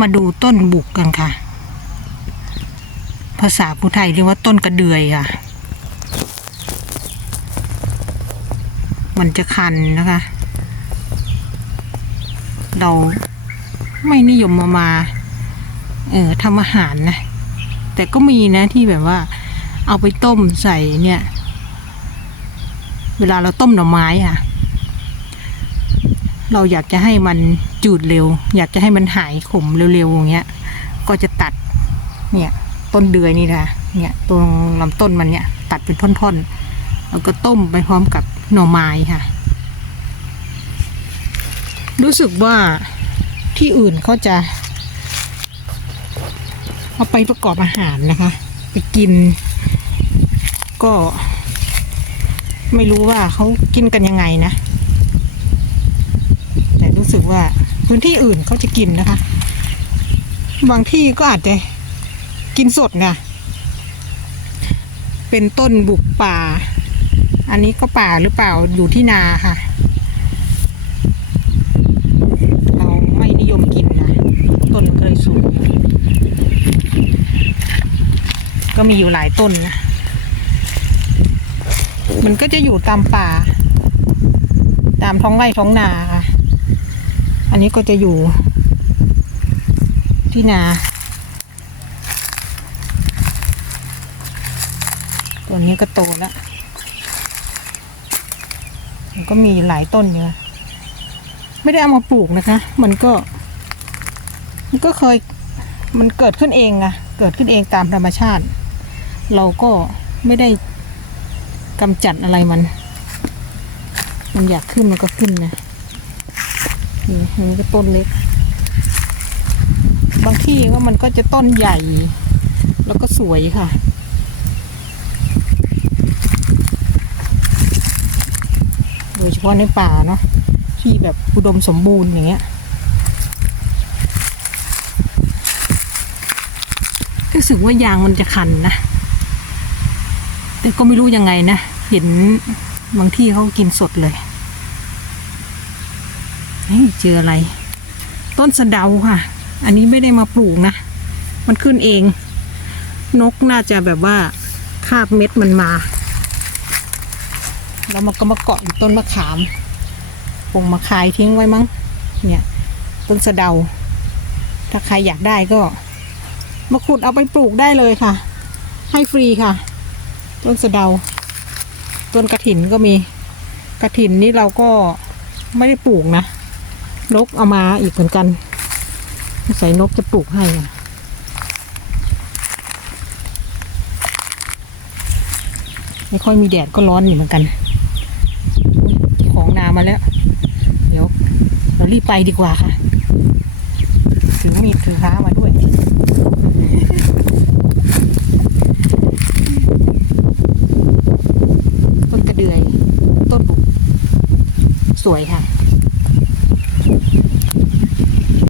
มาดูต้นบุกกันค่ะ ภาษาผู้ไทยเรียกว่าต้นกระเดือยค่ะ มันจะคันนะคะ เราไม่นิยมมามาเออทำอาหารนะ แต่ก็มีนะที่แบบว่า เอาไปต้มใส่เนี่ย เวลาเราต้มหน่อไม้อะ เราอยากจะให้มันจูดเร็ว อยากจะให้มันหายขมเร็วๆอย่างเงี้ย ก็จะตัดเนี่ยต้นเดือยนี่นะเนี่ยตรงลำต้นมันเนี่ย ตัดเป็นท่อนๆแล้วก็ต้มไปพร้อมกับหน่อไม้ค่ะ รู้สึกว่าที่อื่นเขาจะ เอาไปประกอบอาหารนะคะ ไปกิน ก็ ไม่รู้ว่าเขากินกันยังไงนะ รู้สึกว่าพื้นที่อื่นเขาจะกินนะคะ บางที่ก็อาจจะกินสดนะเป็นต้นบุกป่า อันนี้ก็ป่าหรือเปล่าอยู่ที่นาค่ะ เราไม่นิยมกินนะ ต้นเคยสูง ก็มีอยู่หลายต้นนะ มันก็จะอยู่ตามป่า ตามท้องไร่ท้องนาค่ะ อันนี้ก็จะอยู่ที่นา ตัวนี้ก็โตแล้ว มันก็มีหลายต้นอยู่นะไม่ได้เอามาปลูกนะคะ มันก็ มันก็เคย มันเกิดขึ้นเองอะเกิดขึ้นเองตามธรรมชาติ เราก็ไม่ได้กำจัดอะไรมัน มันอยากขึ้นมันก็ขึ้นนะ นี่อันก็ต้นเล็ก บางที่ก็มันก็จะต้นใหญ่ แล้วก็สวยค่ะ โดยเฉพาะในป่าเนาะที่แบบอุดมสมบูรณ์อย่างเงี้ยรู้สึกว่ายางมันจะคันนะ แต่ก็ไม่รู้ยังไงนะ เห็นบางที่เขากินสดเลย เจออะไร ต้นสะเดาค่ะ อันนี้ไม่ได้มาปลูกนะ มันขึ้นเอง นกน่าจะแบบว่าคาบเม็ดมันมา แล้วมันก็มาเกาะอยู่ต้นมะขามคงมาคายทิ้งไว้มั้ง เนี่ย ต้นสะเดา ถ้าใครอยากได้ก็มาขุดเอาไปปลูกได้เลยค่ะ ให้ฟรีค่ะ ต้นสะเดา ต้นกระถินก็มีกระถินนี่เราก็ไม่ได้ปลูกนะ นกเอามาอีกเหมือนกัน ใส่นกจะปลูกให้ไม่ค่อยมีแดดก็ร้อนอยู่เหมือนกัน ของนามาแล้ว เดี๋ยว เรารีบไปดีกว่าค่ะ ถือมีดถือค้ามาด้วยต้นกระเดือย ต้นบุกสวยค่ะ